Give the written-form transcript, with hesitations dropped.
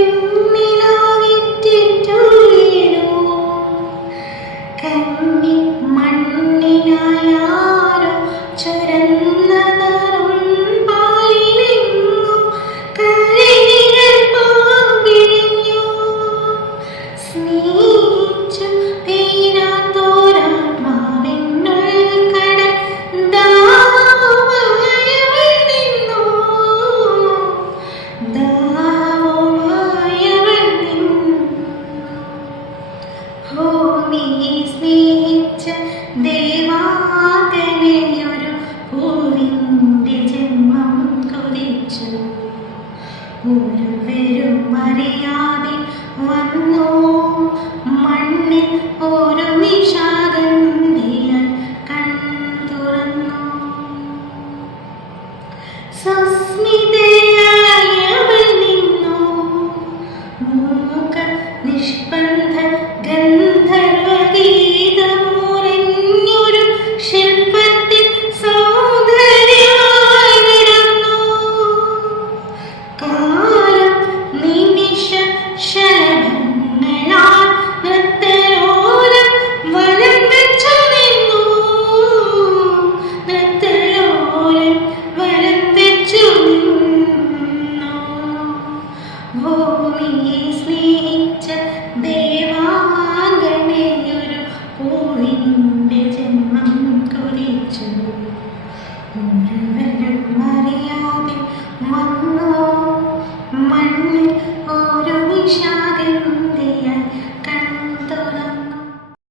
പെണ്ണിലാവിറ്റിട്ടുള്ളിടൂ കന്നി മണ്ണിനായാരോ ചുരന്ന നറും പാലിലെങ്ങോ കരളികൾ പാമ്പിഴിഞ്ഞു സ്നേഹിച്ചു തീരാത്തോരാത്മാവിനുൾ കടൽ ദാവമായവൾ നിന്നു ദാവമായവൾ നിന്നു ഭൂമിയെ സ്നേഹിച്ച ദേവാകനെയൊരു പൂവിൻ്റെ ജന്മം കൊതിച്ചു ഒരുവരും അറിയാതെ വന്നു മണ്ണിൽ ഒരു നിശാഗന്ധം